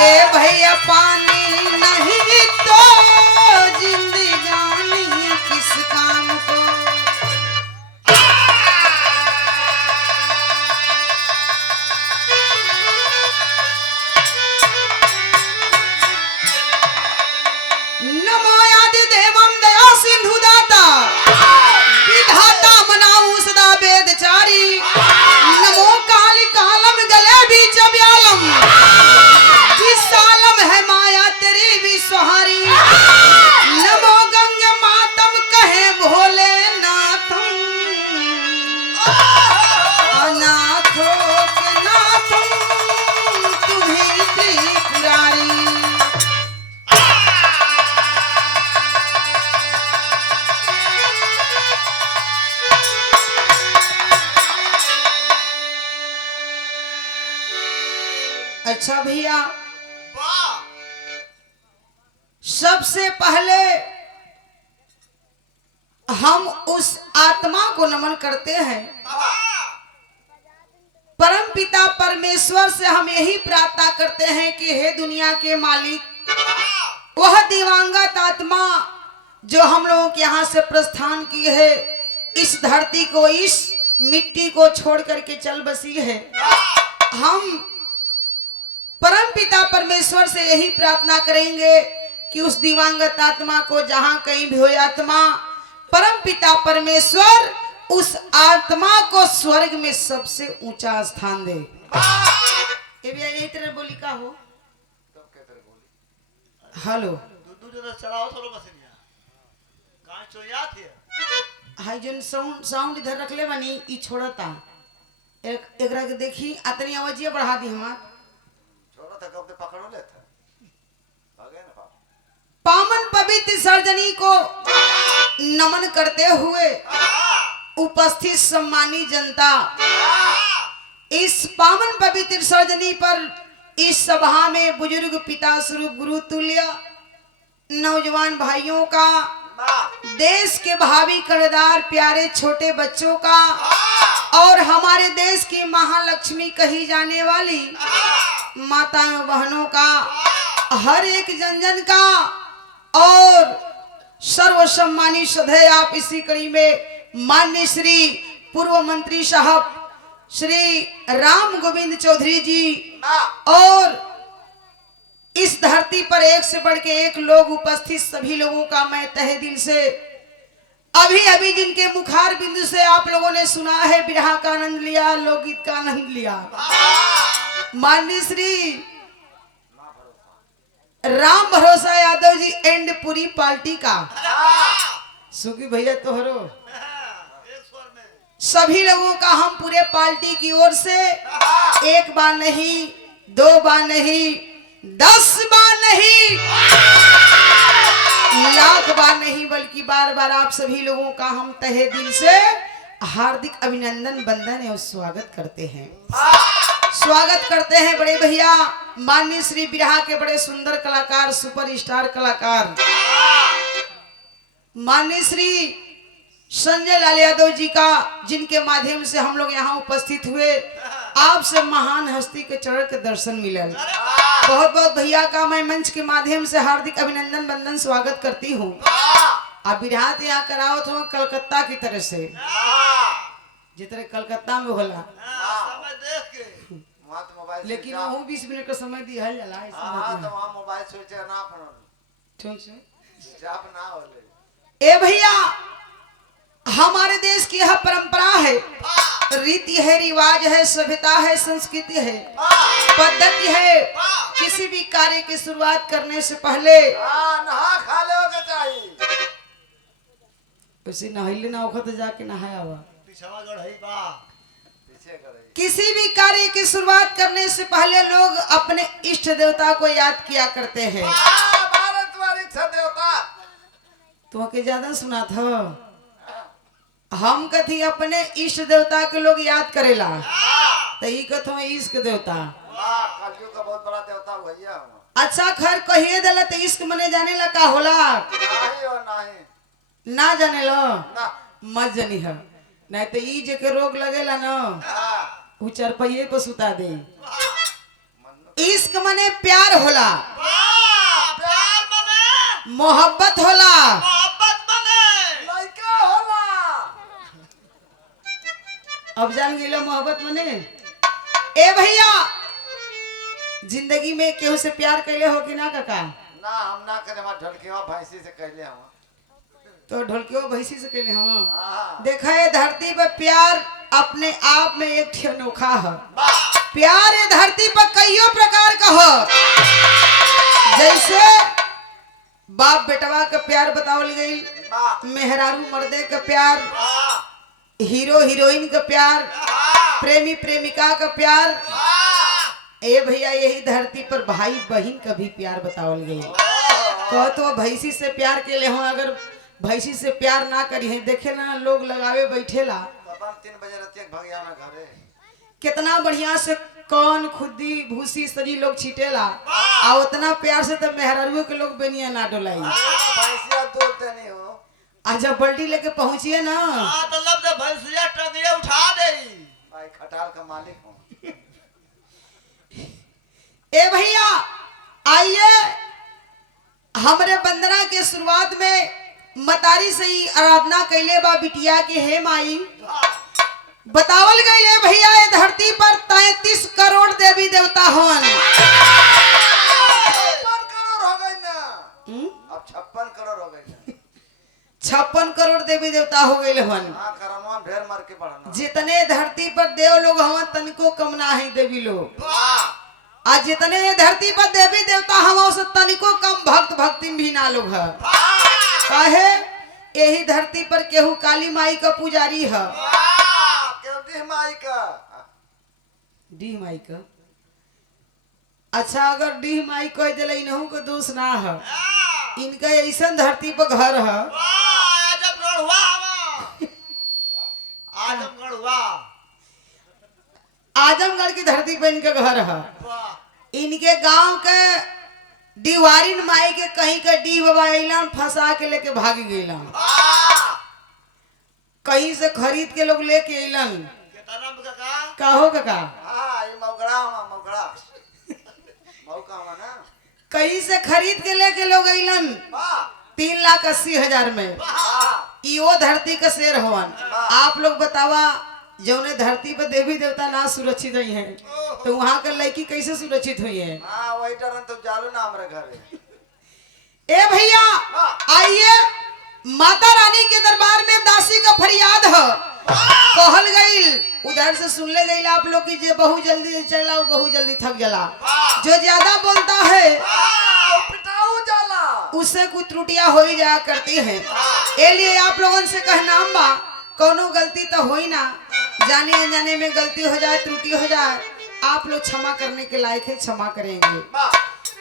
ए भैया पानी नहीं तो जिंदगानी किस काम को। नमो आदि देवम दया सिंधु दाता विधाता मनाऊ सदा वेदचारी। नमो काली कालम गले बीच व्यालम विशालम है माया तेरी भी सहारी। नमो गंगे मातम कहे भोले नाथम अनाथो के नाथम तुम्ही त्रिपुरारी। अच्छा भैया, सबसे पहले हम उस आत्मा को नमन करते हैं। परम पिता परमेश्वर से हम यही प्रार्थना करते हैं कि हे दुनिया के मालिक, वह दिवंगत आत्मा जो हम लोगों के यहाँ से प्रस्थान की है, इस धरती को, इस मिट्टी को छोड़ करके चल बसी है। हम परम पिता परमेश्वर से यही प्रार्थना करेंगे कि उस दिवंगत आत्मा को जहां कहीं भी हो आत्मा, परम पिता परमेश्वर उस आत्मा को स्वर्ग में सबसे ऊंचा स्थान दे। ये भी यही तरह बोली का हो। हेलो हाई जन साउंड इधर रख ले बनी ई छोड़ता एकरा के देखी अतनी आवाजिया बढ़ा दी हमार पावन पवित्र सर्जनी को नमन करते हुए उपस्थित सम्मानी जनता, इस पावन पवित्र सर्जनी पर इस सभा में बुजुर्ग पिता स्वरूप गुरु तुल्य नौजवान भाइयों का, देश के भावी कर्णधार प्यारे छोटे बच्चों का और हमारे देश की महालक्ष्मी कही जाने वाली माताओं बहनों का, हर एक जन का और सर्वसम्मानी सदैव आप इसी कड़ी में माननीय श्री पूर्व मंत्री साहब श्री राम गोविंद चौधरी जी और इस धरती पर एक से बढ़ के एक लोग उपस्थित सभी लोगों का मैं तहे दिल से अभी अभी जिनके मुखार बिंदु से आप लोगों ने सुना है, बिरहा का आनंद लिया, लोकगीत का आनंद लिया, माननीय श्री राम भरोसा Yadav ji and puri party का सुखी भैया तोहरो सभी लोगों का हम पूरे पार्टी की ओर से एक बार नहीं, दो बार नहीं, 10 बार नहीं, लाख बार नहीं, बल्कि बार बार आप सभी लोगों का हम तहे दिल से हार्दिक अभिनंदन, वंदन एवं स्वागत करते हैं। स्वागत करते हैं बड़े भैया माननीय श्री बिरहा के बड़े सुंदर कलाकार, सुपरस्टार कलाकार माननीय श्री संजय लाल यादव जी का, जिनके माध्यम से हम लोग यहाँ उपस्थित हुए। आपसे महान हस्ती के चरण के दर्शन मिलल। बहुत बहुत भैया का मैं मंच के माध्यम से हार्दिक अभिनंदन, वंदन, स्वागत करती हूँ। आप बिरहा यहाँ कराओ तो कलकत्ता की तरह से, जितने कलकत्ता में होला, लेकिन वो 20 मिनट का समय दिया है। ए भैया, हमारे देश की यह परंपरा है, रीति है, रिवाज है, सभ्यता है, संस्कृति है, पद्धति है। किसी भी कार्य की शुरुआत करने से पहले नहा खा ले चाहिए। उसी नहले ना वक्त जाके नहाया हुआ। किसी भी कार्य की शुरुआत करने से पहले लोग अपने इष्ट देवता को याद किया करते हैं। तो के ज्यादा सुना था, हम कथी अपने इष्ट देवता के लोग याद करेला, तो ई कथो इश्क देवता। का बहुत बड़ा देवता भैया। अच्छा खैर कहिए दिला, तो इश्क मने जाने ला का होला? नहीं और नहीं ना जाने लो ना, मत जानी है, नहीं तो ई जे के रोग लगेला ना, वो 4 पहिए पर सुता दे। इश्क मने प्यार होला, प्यार मने मोहब्बत होला। मोहब्बत मने लड़का होला। अब जान गेलो मोहब्बत मने। ए भैया, जिंदगी में केहू से प्यार कैले हो कि ना काका? ना हम ना करे, हम ढलकिया भैंसी से कहले हम। तो ढोलकियो भैंसी से कैले हम। हाँ देखा है धरती पर प्यार अपने आप में एक ठे अनोखा है। वाह प्यार है धरती पर कईयों प्रकार का हो। जैसे बाप बेटवा का प्यार बतावल गई, वाह मेहरारू मर्दे का प्यार, वाह हीरो हीरोइन का प्यार, प्रेमी प्रेमिका का प्यार। ए भैया, यही धरती पर भाई बहन का भी प्यार बतावल गई। कह तो भैंसी से प्यार के ले हो, अगर भैंसी से प्यार ना करी है, देखे ना लोग लगावे बैठेला, अपन 3 बजे रतिया भगिया में घरे। कितना बढ़िया से कौन खुदी भूसी सजी लोग छीटेला, आ उतना प्यार से तो मेहरारू के लोग बेनिया ना डोलाई। भैंसिया दूध देनी हो। आ जब बल्टी लेके पहुंचिए ना, हाँ तो लब जब भैंसिया टंगिए उठा दे। भाई खटाल का मालिक हूँ। ए भैया आइए, हमरे वंदना के शुरुआत में मतारी से ही आराधना कैले बा बिटिया के हे माई। बतावल गई है भैया, ये धरती पर 33 करोड़ देवी देवता हवन। 56 करोड़ हो गई ना। अब 56 करोड़ हो गई ना। 56 करोड़ देवी देवता हो गए हवन। हाँ करमवा ढेर मार के बढ़ना। जितने धरती पर देव लोग हवन तनिको कम ना है देवी लोग। वाह आज जितने धरती पर देवी देवता हवा उससे तनिको कम भक्त भक्ति भी ना लोग है। काहे? यही धरती पर केहू काली माई का पुजारी है। क्यों डी माई का? डी माई का अच्छा, अगर डी माई कह दिले इनहू को दोष ना है, इनका ऐसा धरती पर घर है। आजमगढ़ हुआ हवा। आजमगढ़ हुआ। आजमगढ़ की धरती पर इनका घर है। वाह। इनके गांव के दीवारिन माई के कहीं के डी बाबा अइलन, फंसा के लेके भाग गइलन। कहीं से खरीद के लोग लेके अइलन। कितना नाम काका? का हो काका? हाँ ये मौगड़ा हुआ मौगड़ा। मौका हुआ ना। कहीं से खरीद के लेके लोग अइलन वाह 3,80,000 में। वाह इो धरती का शेर हवन। आप लोग बतावा, जौने धरती पर देवी देवता ना सुरक्षित हुई हैं, तो वहां का लड़की कैसे सुरक्षित हुई है? हाँ वही डरन तो जालू ना हमारे घरे। ए भैया आइए, माता रानी के दरबार में दासी का फरियाद है। कहल गईल, उधर से सुन ले गईल आप लोग की जे बहुत जल्दी चला वो बहुत जल्दी थक जाला, जो ज्यादा बोलता है पिटाऊ जाला। उससे कुछ त्रुटियां हो ही जाया करती हैं। ए लिए आप लोगों से कहना बा, कोनो गलती तो हो ही ना, जाने अनजाने में गलती हो जाए, त्रुटि हो जाए, आप लोग क्षमा करने के लायक है, क्षमा करेंगे।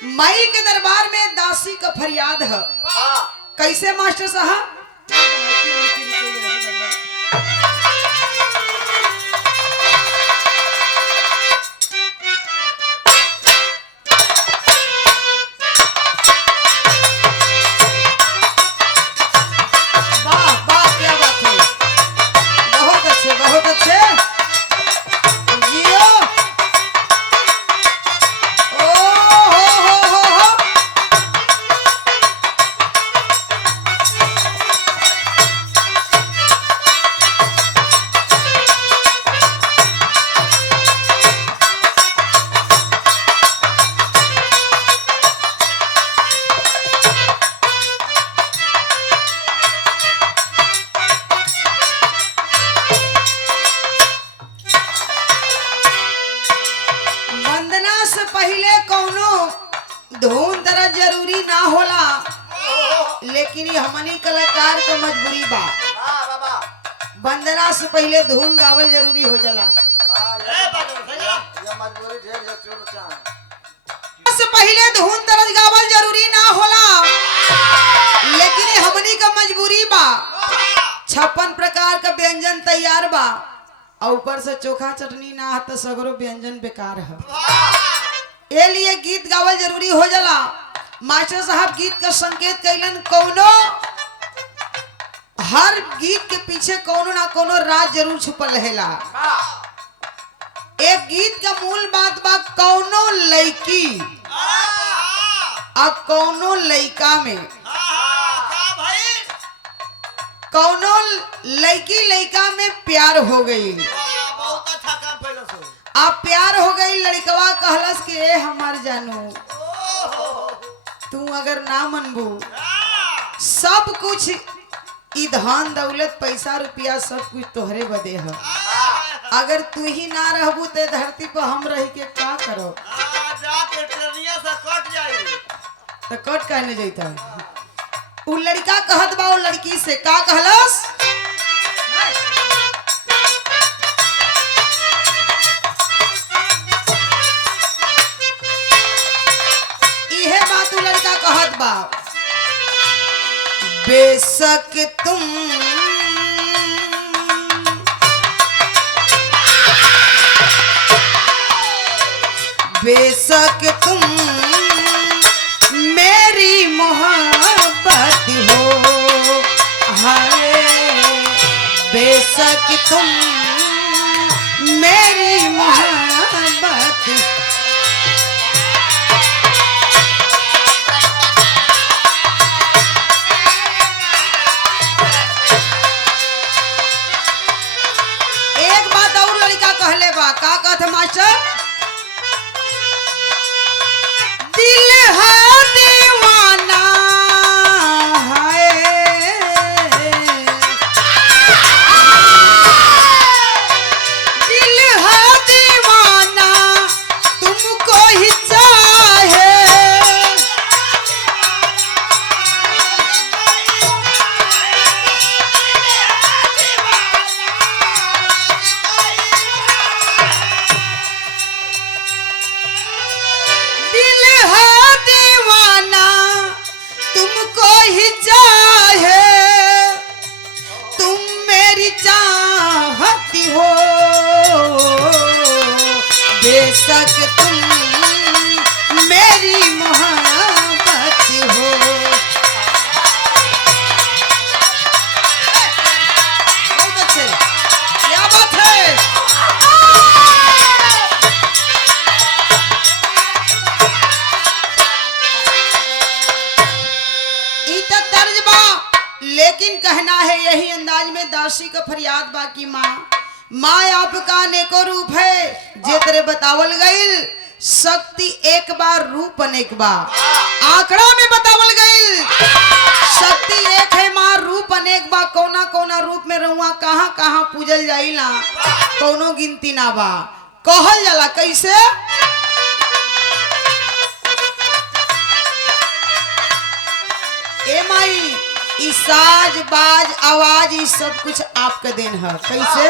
माई के दरबार में दासी का फरियाद है। कैसे मास्टर साहब? वाह वाह, क्या बात है, बहुत अच्छे बहुत अच्छे। जियो। ओ हो। वंदना से पहले कौनो धुन तरह जरूरी ना होला, लेकिन ये हमनी कलाकार का मजबूरी बा। वंदना से पहले धुन गावल जरूरी हो जाला। ये मजबूरी ढेर जो चोर चाहे। से पहले धुन तरह गावल जरूरी ना होला, लेकिन ये हमनी का मजबूरी बा। 56 प्रकार का व्यंजन तैयार बा, और ऊपर से चोखा चटनी ना है तो सगरो व्यंजन बेकार है। ए लिए गीत गावल जरूरी हो जाला। मास्टर साहब गीत का संकेत कैलन, कौनो हर गीत के पीछे कोनो ना कोनो राज जरूर छुपल रहेला। एक गीत का मूल बात बा कौनो लड़की और कौनो लड़का में का भाई कौनो लड़की लड़का में प्यार हो गई। बहुत अच्छा काम पहले सो अब प्यार हो गई, लड़कवा कहलस कि ए हमार जानू तू अगर ना मनबू सब कुछ ई धन दौलत पैसा रुपया सब कुछ तोहरे बदे है। अगर तू ही ना रहबू ते धरती पर हम रह के का करो। जाके ट्रेनिया से कट जाई तो कट कहने जैता उ लड़का कहत बा उ लड़की से का कहलस इहे बात उ लड़का कहत बा बेशक तुम बेशक तुम मेरी मोहब्बत हो, हाय बेशक तुम मेरी मोहब्बत। एक बात और लड़का कहले बा का कहत मास्टर दिल है दीवाना है दिल है दीवाना तुमको ही चाहे दिल है दीवाना तुमको ही चाहे तुम मेरी चाहती हो बेशक तुम मेरी मोहब्बत हो। बहुत अच्छे, क्या बात है। इतना तर्ज बा लेकिन कहना है यही अंदाज में दासी का फरियाद बा की माँ आपका अनेको रूप है जे तेरे बतावल गईल शक्ति एक बार रूप अनेक बार आंकड़ा में बतावल गईल शक्ति एक है माँ रूप अनेक बा कौना कौना रूप में रहुआ कहाँ कहाँ पूजल जाइला कौनो गिनती ना बा कहल जाला कैसे ए माई ई साज बाज आवाज ई सब कुछ आपका देन है कैसे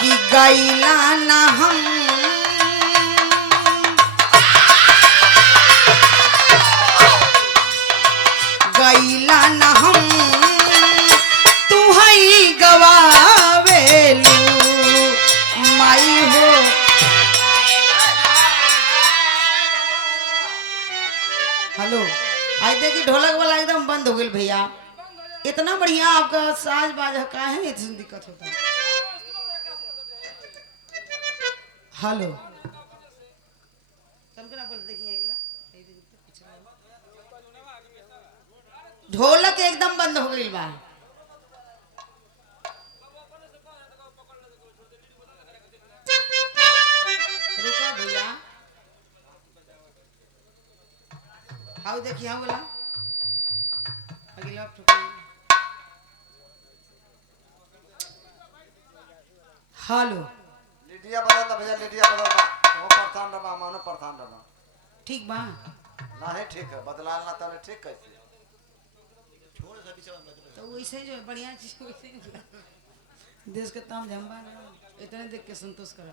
कि गैला ना हम गैला ना हम तू ही गवावेलू माई हो। हेलो आज देखिए ढोलक वाला एकदम बंद हो गई भैया इतना बढ़िया आपका साज बाज है काहे इतनी दिक्कत होता है। हेलो ढोलक एकदम बंद हो गई बा रुका भैया हाउ देखिए हाँ बोला अगला हेलो लिटिया बदल दा भैया लिटिया बदल दा वो प्रधान रबा मानो प्रधान रबा ठीक बा नहीं ठीक है बदलाल ना तने ठीक कैसे छोड़ सभी सब बदल तो वैसे ही जो बढ़िया चीज वैसे ही देश के ताम झंबा ना इतने देख के संतोष कर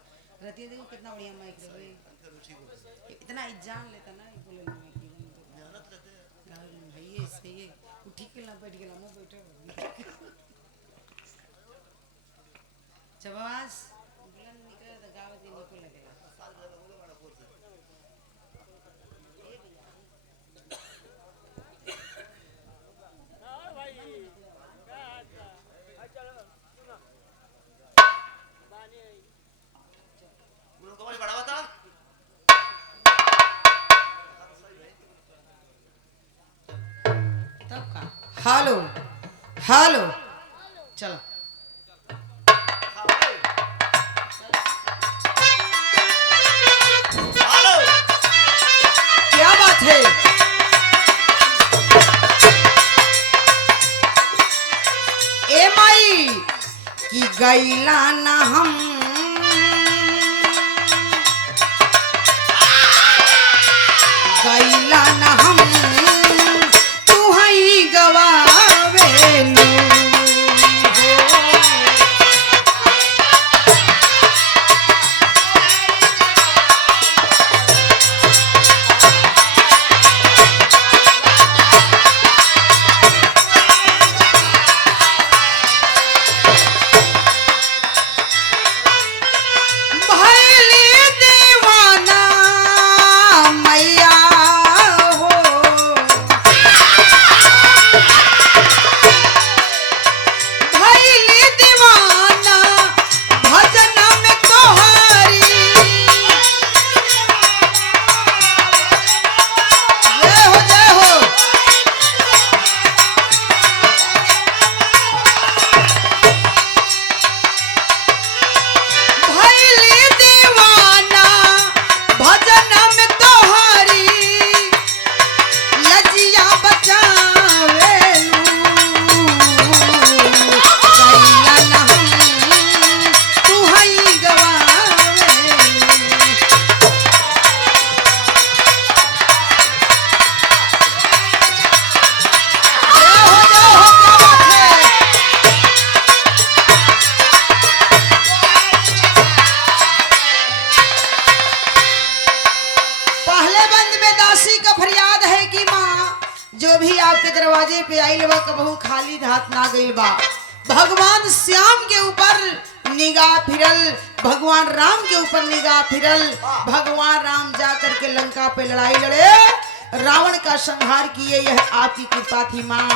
रहती है देखो कितना बढ़िया माइक है इतना जान लेता ना बोले मेहनत रहते भैया सही है ठीक के ना बैठ गया मैं बैठे जब आवाज बुलंद निकले तो गाँव दिन निकल लगेगा हेलो हेलो चलो हेलो क्या बात है? ए माई कि गैला ना हम गैला ना हम तू हई गवावेलू भैली दीवाना मैया हो। भैली दीवाना भजन में तोहारी जय हो भैली दीवाना भजन में तोहारी लजिया बचावेलू गैला ना हम तू हई गवावेलू जय हो क्या बात है? पहले बंद में दासी का फरियाद है कि माँ जो भी आपके दरवाजे पे आइल बा कबहू खाली हाथ ना गइल बा। भगवान श्याम के ऊपर निगाह फिरल, भगवान राम के ऊपर निगाह फिरल। भगवान राम जा करके लंका पे लड़ाई लड़े, रावण का संहार किए, यह आपकी कृपा थी माँ।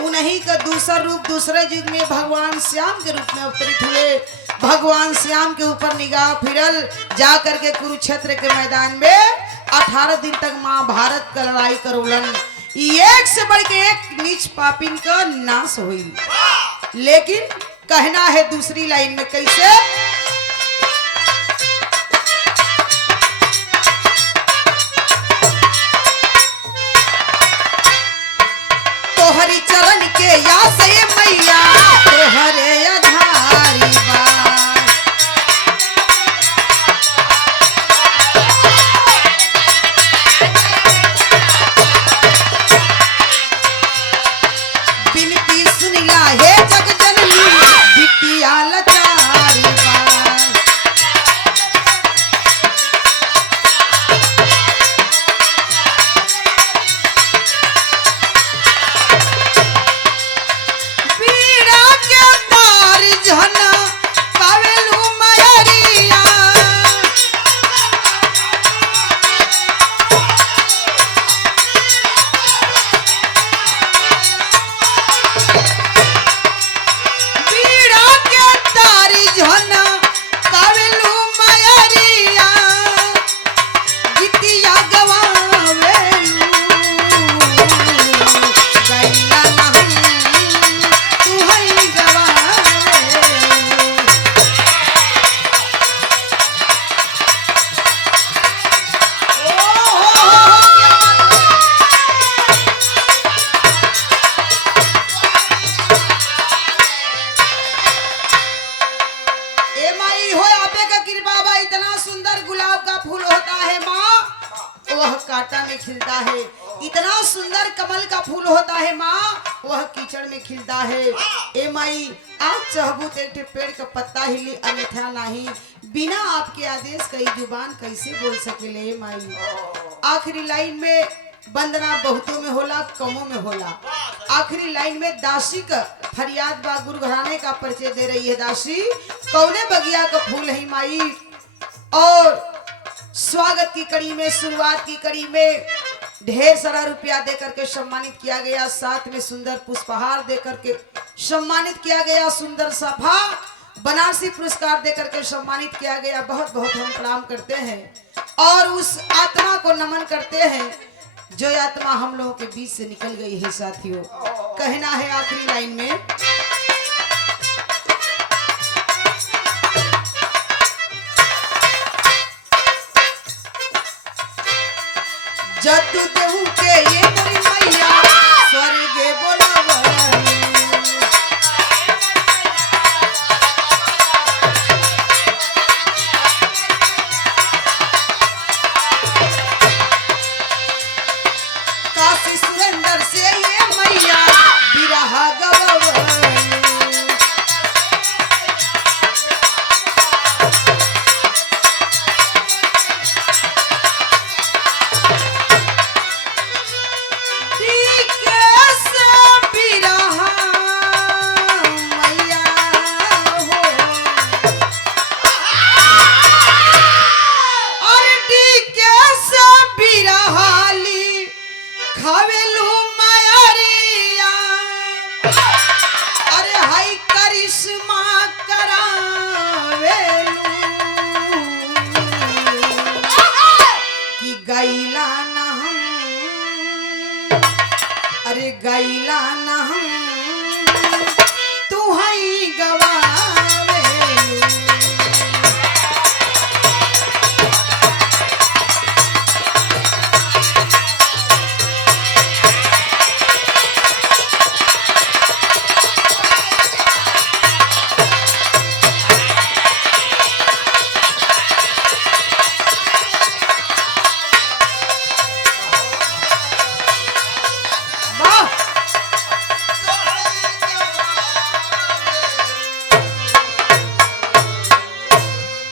उन्हीं का दूसरा रूप दूसरे युग में भगवान श्याम के रूप में अवतरित हुए। भगवान श्याम के ऊपर निगाह फिरल, जा करके कुरुक्षेत्र के मैदान में 18 दिन तक महाभारत का लड़ाई करौलन। एक से बढ़ के एक नीच पापिन का नाश हुई। लेकिन कहना है दूसरी लाइन में कैसे? तोहरी चरण के यास ये मैया तोहरे आधारी बा। बिनती सुनिला हे जग जननी बिटिया लाचारी बा। पीड़ा के तार झना कावेलू मयरिया पीड़ा के तार झना कावेलू मयरिया गीतिया गवावेलू गैला ना हम तू हई गवावेलू। ए माई हो आपे का कृपा बा, इतना सुंदर गुलाब का फूल होता है माँ, वह कांटा में खिलता है। इतना सुंदर कमल का फूल होता है माँ, वह कीचड़ में खिलता है। ए माई आप चाहबू तो एक ठे पेड़ का पत्ता हिली अन्यथा नहीं। बिना आपके आदेश कई जुबान कैसे बोल सकेले ए माई? आखिरी लाइन में वंदना बहुतों में होला, कमों में होला। आखिरी लाइन में दासी का फरियाद बा, गुरु घराने का परिचय दे रही है दासी। कौने बगिया का फूल है माई? और स्वागत की कड़ी में, शुरुआत की कड़ी में ढेर सारा रुपया दे करके सम्मानित किया गया, साथ में सुंदर पुष्पहार दे करके सम्मानित किया गया, सुंदर सभा बनारसी पुरस्कार दे करके सम्मानित किया गया। बहुत बहुत हम प्रणाम करते हैं और उस आत्मा को नमन करते हैं जो आत्मा हम लोगों के बीच से निकल गई है साथियों। कहना है आखिरी लाइन में, जतु देहु के ये मोरी मैया स्वर्गे बोलावई। काशी सुरेंद्र से ये मैया बिरहा गवई। गैला ना हम